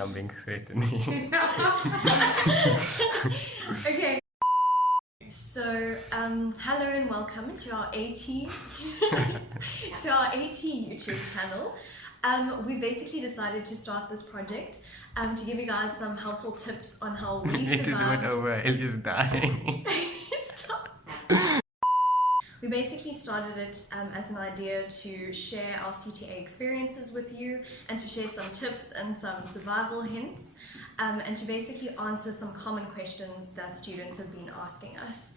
I'm being threatened. Okay. So, hello and welcome to our AT YouTube channel. We basically decided to start this project to give you guys some helpful tips on how we need to do it survived. over. Eli's dying. Stop. We basically started it as an idea to share our CTA experiences with you and to share some tips and some survival hints and to basically answer some common questions that students have been asking us.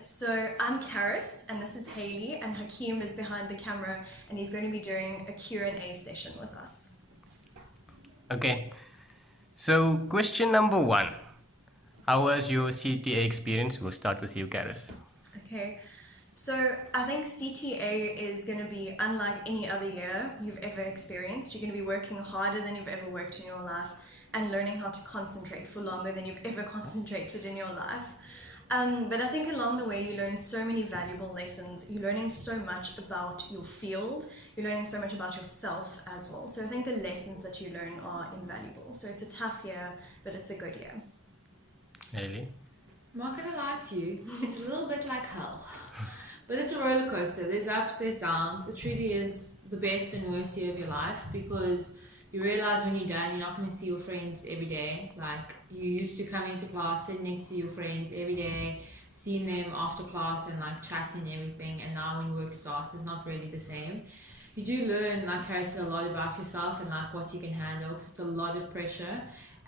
So I'm Karis and this is Hayley, and Hakeem is behind the camera and he's going to be doing a Q&A session with us. Okay, so question number 1. How was your CTA experience? We'll start with you, Karis. Okay. So I think CTA is going to be unlike any other year you've ever experienced. You're going to be working harder than you've ever worked in your life and learning how to concentrate for longer than you've ever concentrated in your life. But I think along the way you learn so many valuable lessons. You're learning so much about your field. You're learning so much about yourself as well. So I think the lessons that you learn are invaluable. So it's a tough year, but it's a good year. Hayley? I'm not going to lie to you, it's a little bit like hell. But it's a roller coaster. There's ups, there's downs. It truly is the best and worst year of your life because you realize when you're done, you're not going to see your friends every day. Like, you used to come into class, sit next to your friends every day, seeing them after class and like chatting and everything. And now when work starts, it's not really the same. You do learn, like Carrie said, a lot about yourself and like what you can handle because it's a lot of pressure.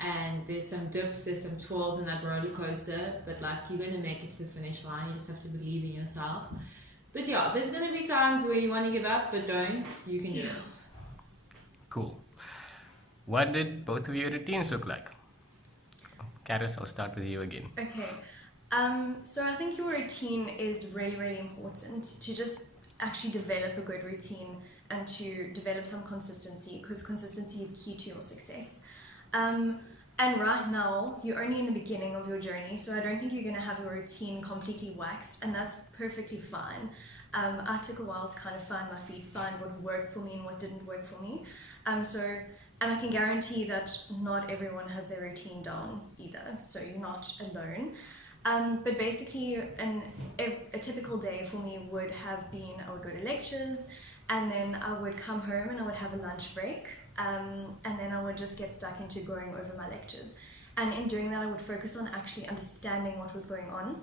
And there's some dips, there's some twirls in that roller coaster, but like you're going to make it to the finish line. You just have to believe in yourself. But yeah, there's going to be times where you want to give up, but don't. You can do it. Cool. What did both of your routines look like? Karis, I'll start with you again. Okay. So I think your routine is really, really important to just actually develop a good routine and to develop some consistency, because consistency is key to your success. And right now, you're only in the beginning of your journey, so I don't think you're going to have your routine completely waxed, and that's perfectly fine. I took a while to kind of find my feet, find what worked for me and what didn't work for me. And I can guarantee that not everyone has their routine down either, so you're not alone. But basically, a typical day for me would have been, I would go to lectures, and then I would come home and I would have a lunch break. And then I would just get stuck into going over my lectures. And in doing that, I would focus on actually understanding what was going on,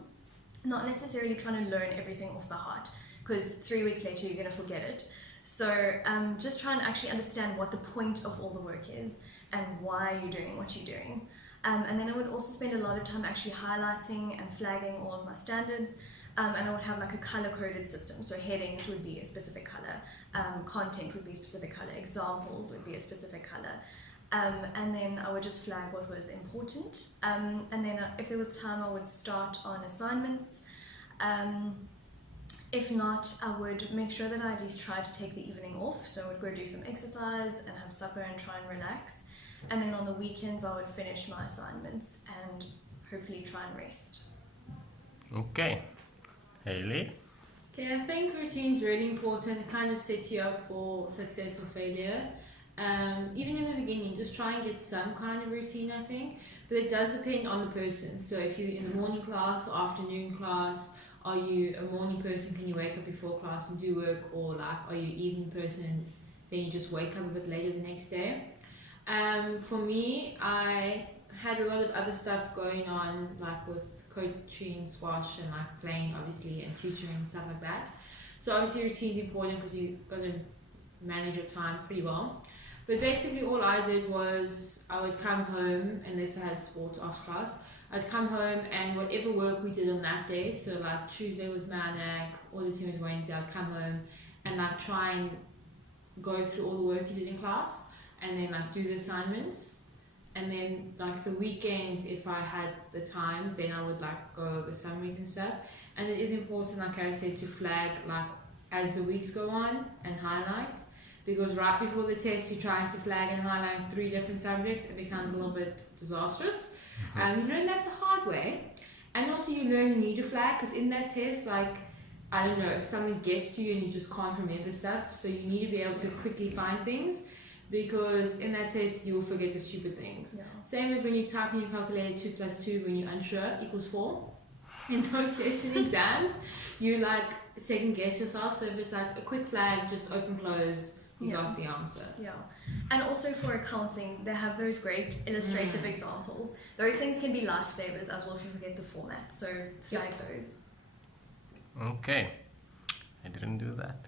not necessarily trying to learn everything off by heart, because 3 weeks later, you're going to forget it. So just try and actually understand what the point of all the work is and why you're doing what you're doing. And then I would also spend a lot of time actually highlighting and flagging all of my standards. And I would have like a color-coded system. So headings would be a specific color, content would be a specific color, examples would be a specific color. And then I would just flag what was important. And then if there was time, I would start on assignments. If not, I would make sure that I at least try to take the evening off. So I would go do some exercise and have supper and try and relax. And then on the weekends, I would finish my assignments and hopefully try and rest. Okay. Hayley? Okay, I think routine's really important. It kind of sets you up for success or failure. Even in the beginning, just try and get some kind of routine, I think. But it does depend on the person. So if you're in the morning class or afternoon class, are you a morning person? Can you wake up before class and do work? Or like, are you an evening person? Then you just wake up a bit later the next day. For me, I had a lot of other stuff going on, like with coaching, squash, and like playing, obviously, and tutoring and stuff like that. So obviously routine's important because you've got to manage your time pretty well. But basically all I did was I would come home, unless I had sport after class, I'd come home and whatever work we did on that day, so like Tuesday was Manic, auditing was Wednesday, I'd come home and like try and go through all the work you did in class and then like do the assignments. And then like the weekends, if I had the time, then I would like go over summaries and stuff. And it is important, like I said, to flag like as the weeks go on and highlight, because right before the test you're trying to flag and highlight 3 different subjects. It becomes a little bit disastrous. You learn that the hard way. And also you learn you need to flag, because in that test, like, I don't know, if something gets to you and you just can't remember stuff, so you need to be able to quickly find things. because in that test you'll forget the stupid things. Yeah. Same as when you type in your calculator 2 plus 2 when you're unsure equals 4. In those tests and exams, you like second guess yourself. So if it's like a quick flag, just open close, you got the answer. Yeah. And also for accounting, they have those great illustrative examples. Those things can be lifesavers as well if you forget the format. So flag those. Okay. I didn't do that.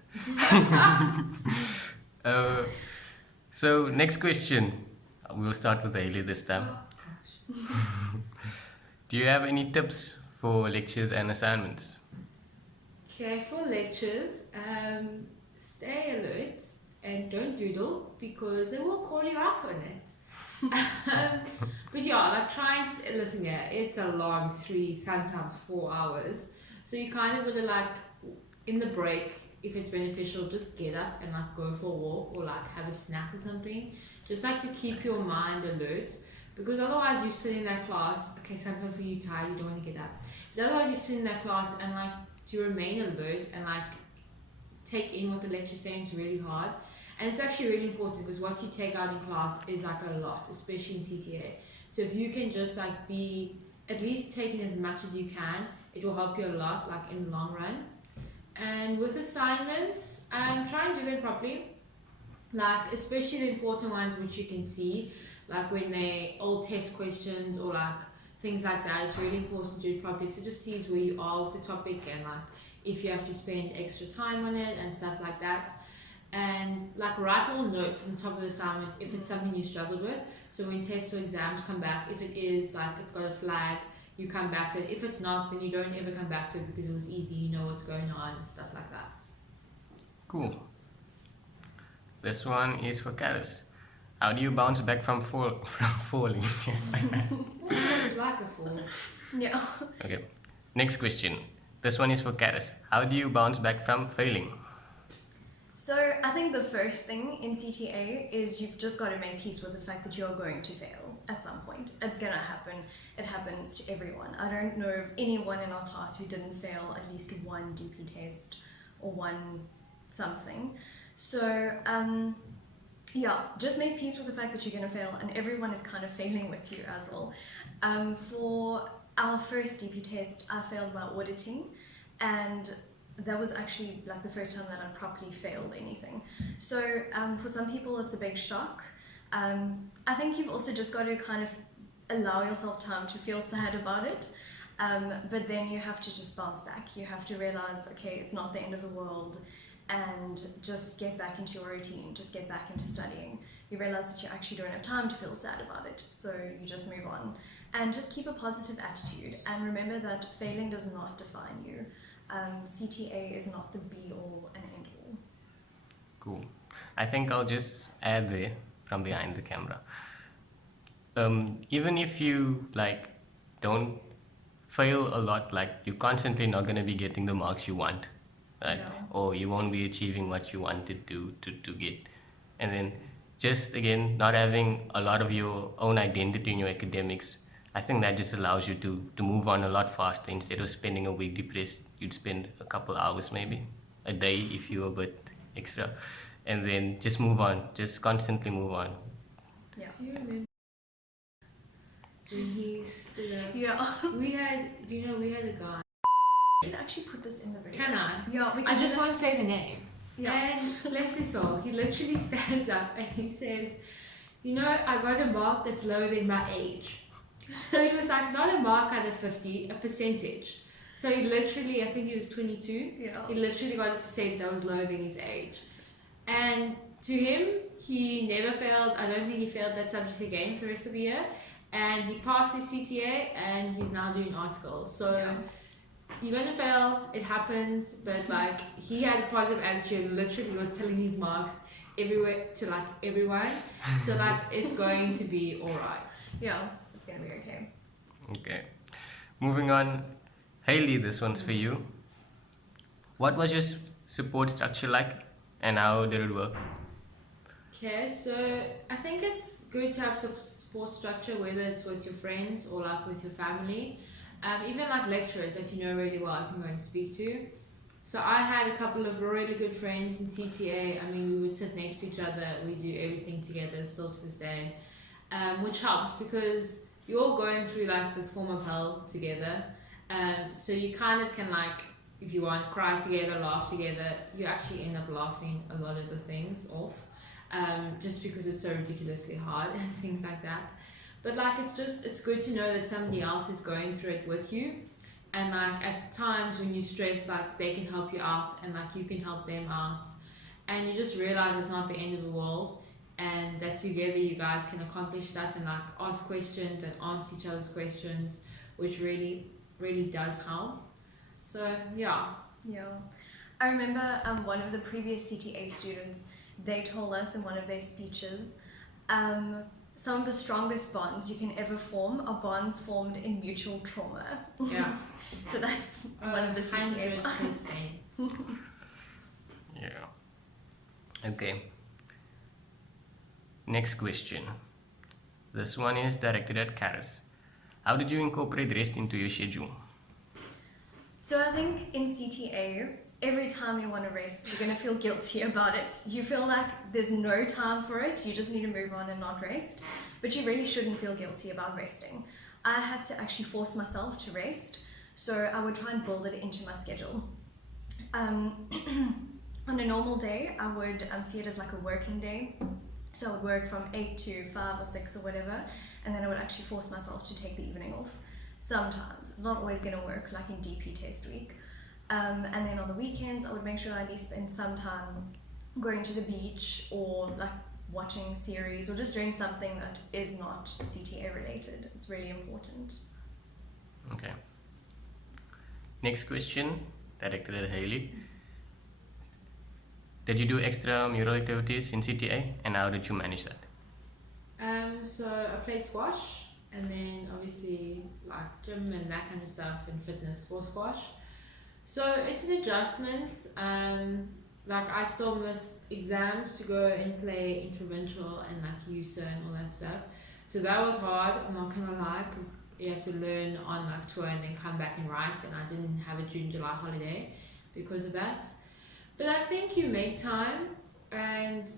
So next question. We'll start with Hailey this time. Do you have any tips for lectures and assignments? Okay, for lectures, stay alert and don't doodle because they will call you out on it. But yeah, like try and listen here. It's a long 3, sometimes 4 hours. So you kind of would like in the break, if it's beneficial, just get up and like go for a walk or like have a snack or something. Just like to keep your mind alert. Because otherwise you sit in that class, okay, sometimes when you're tired, you don't want to get up. But otherwise you sit in that class and like to remain alert and like take in what the lecture's saying is really hard. And it's actually really important because what you take out in class is like a lot, especially in CTA. So if you can just like be at least taking as much as you can, it will help you a lot like in the long run. And with assignments, try and do them properly. Like especially the important ones which you can see, like when they old test questions or like things like that, it's really important to do it properly. So it just sees where you are with the topic and like if you have to spend extra time on it and stuff like that. And like write little notes on top of the assignment if it's something you struggled with. So when tests or exams come back, if it is like it's got a flag, you come back to it. If it's not, then you don't ever come back to it because it was easy, you know what's going on and stuff like that. Cool. This one is for Karis. How do you bounce back from falling? It's like a fall. Yeah. Okay. Next question. This one is for Karis. How do you bounce back from failing? So I think the first thing in CTA is you've just got to make peace with the fact that you're going to fail at some point. It's going to happen. It happens to everyone. I don't know of anyone in our class who didn't fail at least one DP test or one something. So yeah, just make peace with the fact that you're going to fail, and everyone is kind of failing with you as well. For our first DP test, I failed my auditing, and that was actually like the first time that I properly failed anything. So for some people it's a big shock. I think you've also just got to kind of allow yourself time to feel sad about it, but then you have to just bounce back. You have to realize, okay, it's not the end of the world, and just get back into your routine, just get back into studying. You realize that you actually don't have time to feel sad about it, so you just move on. And just keep a positive attitude, and remember that failing does not define you. CTA is not the be-all and end-all. Cool. I think I'll just add there from behind the camera. Even if you like don't fail a lot, like you're constantly not going to be getting the marks you want, right? Yeah. Or you won't be achieving what you wanted to get. And then just again, not having a lot of your own identity in your academics, I think that just allows you to move on a lot faster. Instead of spending a week depressed, you'd spend a couple hours, maybe a day if you're a bit extra, and then just move on, just constantly move on. Yeah. Do you remember when he stood up? Yeah. We had a guy. You can actually put this in the video. Can I? Yeah, we can I do just that. want to say the name. Yeah. And bless his soul, he literally stands up and he says, I got a mark that's lower than my age. So he was like, not a mark out of 50, a percentage. So he literally, I think he was 22. Yeah. He literally got a percent that was lower than his age. And to him, he never failed. I don't think he failed that subject again for the rest of the year. And he passed his CTA and he's now doing articles. So Yeah. you're going to fail, it happens. But like, he had a positive attitude and literally was telling his marks everywhere to like everyone. So like, it's going to be alright. Yeah, it's gonna be okay. Okay. Moving on. Hailey, this one's for you. What was your support structure like, and how did it work? Okay, so I think it's good to have some support structure, whether it's with your friends or like with your family. Even like lecturers that you know really well, you can go and speak to. So I had a couple of really good friends in CTA. I mean, we would sit next to each other. We do everything together still to this day, which helps because you're all going through like this form of hell together. So you kind of can like, if you want, cry together, laugh together. You actually end up laughing a lot of the things off, just because it's so ridiculously hard and things like that. But like, it's good to know that somebody else is going through it with you. And like at times when you stress, like they can help you out and like you can help them out, and you just realize it's not the end of the world, and that together you guys can accomplish stuff and like ask questions and answer each other's questions, which really does help. So yeah. I remember one of the previous CTA students, they told us in one of their speeches, some of the strongest bonds you can ever form are bonds formed in mutual trauma. Yeah. So that's one of the CTA bonds. 100%. Yeah. Okay. Next question. This one is directed at Karis. How did you incorporate rest into your schedule? So I think in CTA, every time you want to rest, you're going to feel guilty about it. You feel like there's no time for it, you just need to move on and not rest. But you really shouldn't feel guilty about resting. I had to actually force myself to rest, so I would try and build it into my schedule. On a normal day, I would see it as like a working day. So I would work from 8 to 5 or 6 or whatever, and then I would actually force myself to take the evening off. Sometimes. It's not always going to work, like in DP test week. And then on the weekends, I would make sure I at least spend some time going to the beach or like watching series or just doing something that is not CTA related. It's really important. Okay. Next question, directed at Hayley. Did you do extramural activities in CTA, and how did you manage that? So I played squash, and then obviously like gym and that kind of stuff and fitness for squash. So it's an adjustment. Like I still missed exams to go and play interventional and like USA and all that stuff. So that was hard, I'm not gonna lie, because you have to learn on like tour and then come back and write, and I didn't have a June-July holiday because of that. But I think you make time, and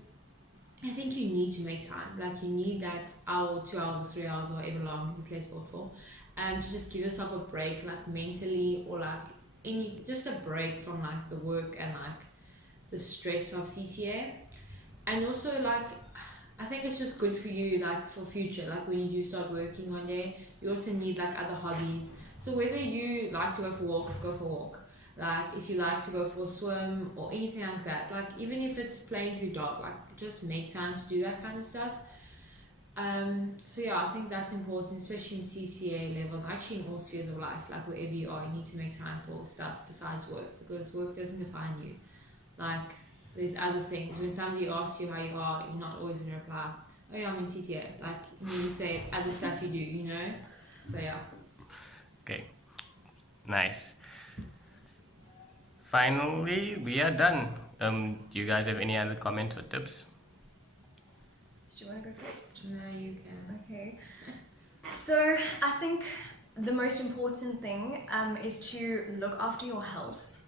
I think you need to make time. Like you need that hour, 2 hours, 3 hours, or whatever long you play sport for, to just give yourself a break, like mentally, or like just a break from like the work and like the stress of CTA. And also like I think it's just good for you like for future, like when you do start working one day, you also need like other hobbies. So whether you like to go for walks, go for a walk. Like if you like to go for a swim or anything like that, like even if it's playing with your dog, like just make time to do that kind of stuff. So yeah, I think that's important, especially in CCA level, actually in all spheres of life, like wherever you are, you need to make time for stuff besides work, because work doesn't define you. Like there's other things. When somebody asks you how you are, you're not always going to reply, oh yeah, I'm in CTA. Like you need to say other stuff you do, you know? So yeah. Okay, nice. Finally, we are done. Do you guys have any other comments or tips? Do you want to go first? No, you can. Okay. So I think the most important thing is to look after your health.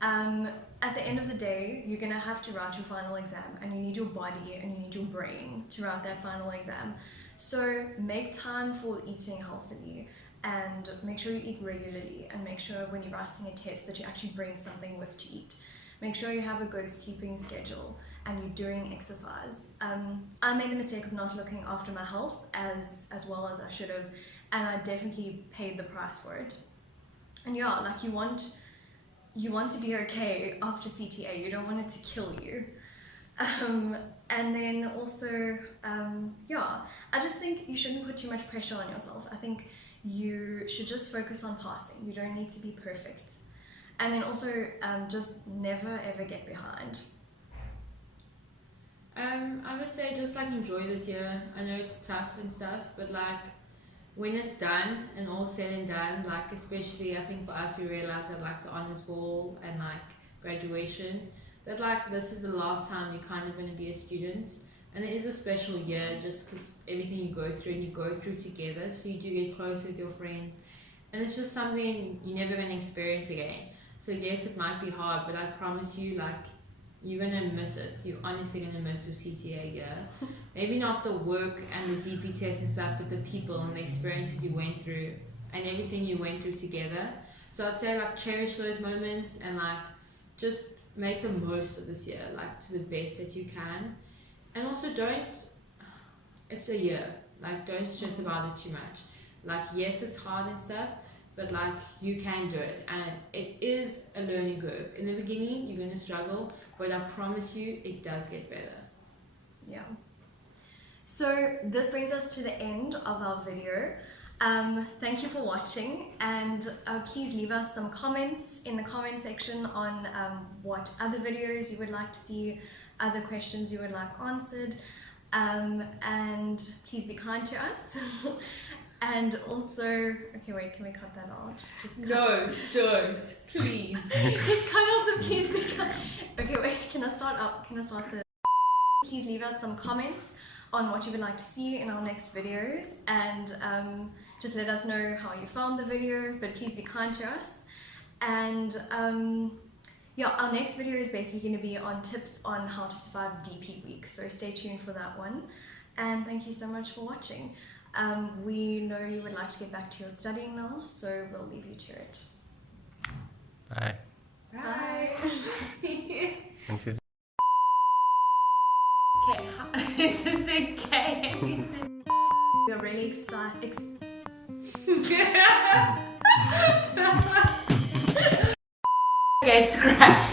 At the end of the day, you're going to have to write your final exam, and you need your body and you need your brain to write that final exam. So make time for eating healthily, and make sure you eat regularly, and make sure when you're writing a test that you actually bring something with to eat. Make sure you have a good sleeping schedule and you're doing exercise. I made the mistake of not looking after my health as well as I should have, and I definitely paid the price for it. And yeah, like you want to be okay after CTA. You don't want it to kill you. And then also, yeah, I just think you shouldn't put too much pressure on yourself. I think you should just focus on passing. You don't need to be perfect. And then also, just never ever get behind. I would say just like enjoy this year. I know it's tough and stuff, but like when it's done and all said and done, like especially I think for us, we realize that like the honors ball and like graduation, that like this is the last time you're kind of going to be a student. And it is a special year just because everything you go through and you go through together, so you do get close with your friends, and it's just something you're never going to experience again. So yes, it might be hard, but I promise you, like, you're gonna miss it. You're honestly gonna miss your CTA year. Maybe not the work and the DP tests and stuff, but the people and the experiences you went through and everything you went through together. So I'd say, like, cherish those moments and, like, just make the most of this year, like, to the best that you can. And also it's a year, like, don't stress about it too much. Like, yes, it's hard and stuff, but, like, you can do it, and it is a learning curve. In the beginning you're going to struggle, but I promise you it does get better. Yeah. So this brings us to the end of our video. Thank you for watching, and please leave us some comments in the comment section on what other videos you would like to see, other questions you would like answered, and please be kind to us. And also, okay, wait, can we cut that out? No, don't, please. Just cut out the please be kind. Okay, wait, can I start the... Please leave us some comments on what you would like to see in our next videos, and just let us know how you found the video, but please be kind to us. And yeah, our next video is basically going to be on tips on how to survive DP week, so stay tuned for that one. And thank you so much for watching. We know you would like to get back to your studying now, so we'll leave you to it. Bye. Bye. Thanks. Okay, just say okay. We are really excited. Okay, scratch.